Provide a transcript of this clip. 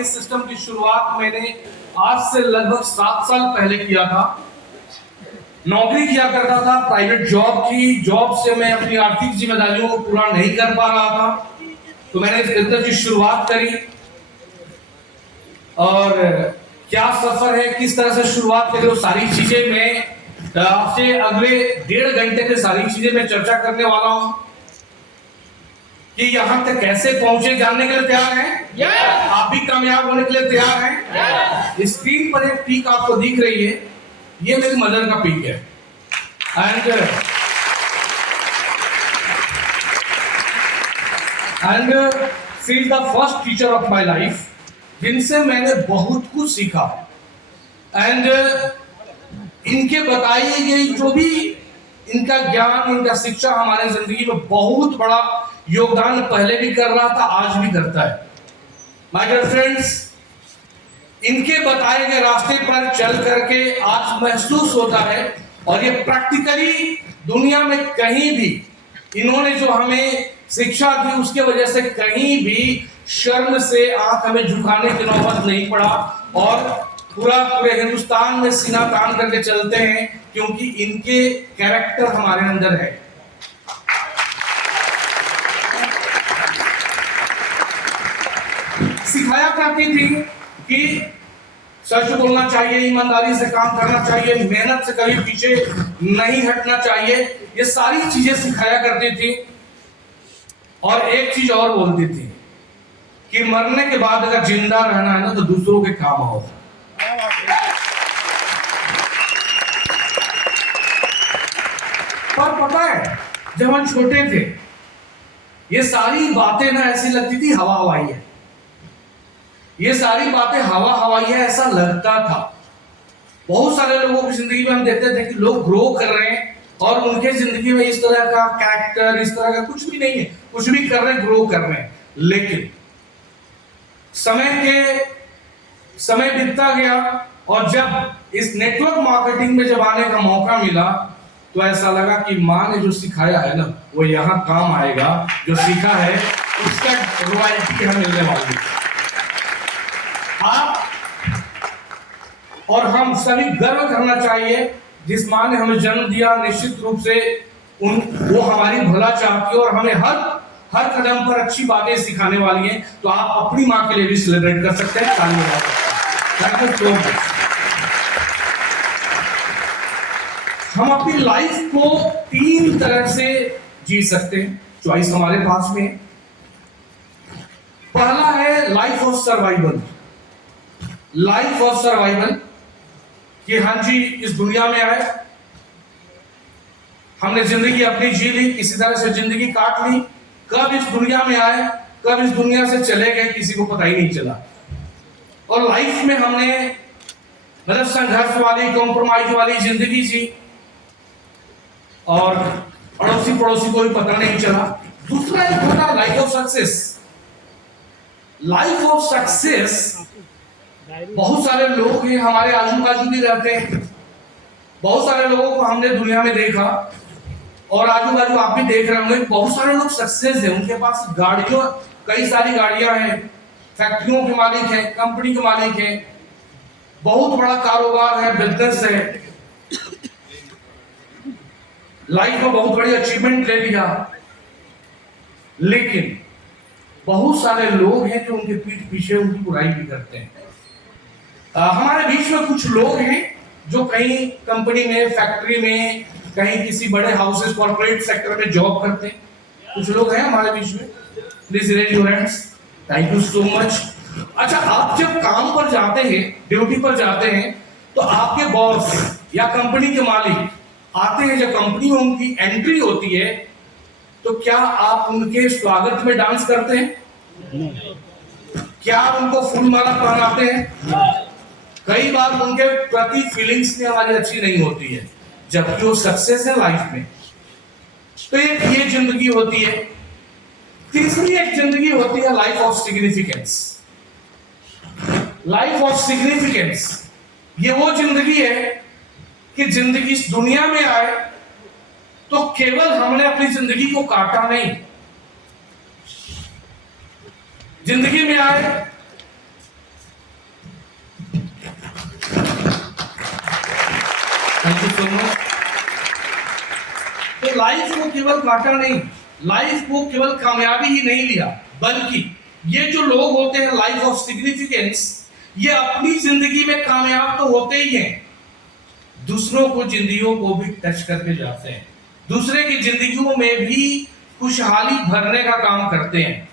इस सिस्टम की शुरुआत मैंने आज से लगभग 7 साल पहले किया था। नौकरी किया करता था, प्राइवेट जॉब की। जॉब से मैं अपनी आर्थिक जिम्मेदारियों को पूरा नहीं कर पा रहा था, तो मैंने इस बिजनेस की शुरुआत करी। और क्या सफर है, किस तरह से शुरुआत करी, वो सारी चीजें मैं आपसे अगले 1.5 घंटे में सारी चीजें मैं चर्चा करने वाला हूं कि यहां तक कैसे पहुंचे। जानने के लिए तैयार हैं? yes! आप भी कामयाब होने के लिए तैयार हैं? yes! स्क्रीन पर एक पीक आपको दिख रही है, ये मेरी मदर का पीक है। And she is the first teacher of my life, जिनसे मैंने बहुत कुछ सीखा। एंड इनके बताई गई जो भी इनका ज्ञान, इनका शिक्षा हमारे जिंदगी में बहुत बड़ा योगदान पहले भी कर रहा था, आज भी करता है। माय डियर फ्रेंड्स, इनके बताए गए रास्ते पर चल करके आज महसूस होता है, और ये प्रैक्टिकली दुनिया में कहीं भी इन्होंने जो हमें शिक्षा दी, उसके वजह से कहीं भी शर्म से आंख हमें झुकाने की नौबत नहीं पड़ा, और पूरे हिंदुस्तान में सीना तान करके चलते हैं, क्योंकि इनके कैरेक्टर हमारे अंदर है। सिखाया करती थी कि सच बोलना चाहिए, ईमानदारी से काम करना चाहिए, मेहनत से कभी पीछे नहीं हटना चाहिए, ये सारी चीजें सिखाया करती थी। और एक चीज और बोलती थी कि मरने के बाद अगर जिंदा रहना है ना, तो दूसरों के काम आओ। पर पता है, जब हम छोटे थे, ये सारी बातें ना ऐसी लगती थी हवा हवाई है, ये सारी बातें हवा हवाई है ऐसा लगता था। बहुत सारे लोगों की जिंदगी में हम देखते थे कि लोग ग्रो कर रहे हैं, और उनके जिंदगी में इस तरह का कैरेक्टर, इस तरह का कुछ भी नहीं है, कुछ भी कर रहे हैं, ग्रो कर रहे हैं। लेकिन समय बीतता गया, और जब इस नेटवर्क मार्केटिंग में जब आने का मौका मिला, तो ऐसा लगा कि माँ ने जो सिखाया है ना, वो यहाँ काम आएगा। जो सीखा है उसका रॉयल्टी हमें मिलने वाली है। आप और हम सभी गर्व करना चाहिए, जिस माँ ने हमें जन्म दिया, निश्चित रूप से वो हमारी भला चाहती है, और हमें हर कदम पर अच्छी बातें सिखाने वाली हैं। तो आप अपनी माँ के लिए भी सेलिब्रेट कर सकते हैं, ताली बजा सकते हैं। Thank you. हम अपनी लाइफ को 3 तरह से जी सकते हैं, चॉइस हमारे पास में है। पहला है life of survival. Life of survival कि हाँ जी, इस दुनिया में आए, हमने जिंदगी अपनी जी ली, किसी तरह से जिंदगी काट ली। कब इस दुनिया में आए, कब इस दुनिया से चले गए, किसी को पता ही नहीं चला। और लाइफ में हमने मतलब संघर्ष वाली, कॉम्प्रोमाइज वाली जिंदगी जी, और अड़ोसी पड़ोसी को भी पता नहीं चला। दूसरा एक होता life of success. Life of success, बहुत सारे लोग हैं हमारे आजू बाजू भी रहते हैं, बहुत सारे लोगों को हमने दुनिया में देखा, और आजू बाजू आप भी देख रहे होंगे। बहुत सारे लोग सक्सेस है, उनके पास गाड़ियों, कई सारी गाड़ियां हैं, फैक्ट्रियों के मालिक हैं, कंपनी के मालिक हैं, बहुत बड़ा कारोबार है, बिजनेस है, लाइफ में बहुत बड़ी अचीवमेंट ले लिया। लेकिन बहुत सारे लोग हैं जो उनके पीठ पीछे उनकी बुराई भी करते हैं। हमारे बीच में कुछ लोग हैं जो कहीं कंपनी में, फैक्ट्री में, कहीं किसी बड़े हाउसेस, कॉर्पोरेट सेक्टर में जॉब करते हैं। कुछ लोग हैं हमारे बीच में। Please raise your hands. Thank you so much. अच्छा, आप जब काम पर जाते हैं, ड्यूटी पर जाते हैं, तो आपके बॉस या कंपनी के मालिक आते हैं, जब कंपनी में उनकी एंट्री होती है, तो क्या आप उनके स्वागत में डांस करते हैं? क्या आप उनको फूल माला पहनाते हैं? कई बार उनके प्रति फीलिंग्स में हमारी अच्छी नहीं होती है, जबकि वो सक्सेस है लाइफ में। तो एक ये जिंदगी होती है। तीसरी एक जिंदगी होती है life of significance. Life of significance, ये वो जिंदगी है कि जिंदगी इस दुनिया में आए तो केवल हमने अपनी जिंदगी को काटा नहीं, जिंदगी में आए तो लाइफ को केवल काटा नहीं, लाइफ को केवल कामयाबी ही नहीं लिया, बल्कि ये जो लोग होते हैं लाइफ ऑफ सिग्निफिकेंस, ये अपनी जिंदगी में कामयाब तो होते ही हैं, दूसरों को जिंदगियों को भी टच करके जाते हैं, दूसरे की जिंदगियों में भी खुशहाली भरने का काम करते हैं।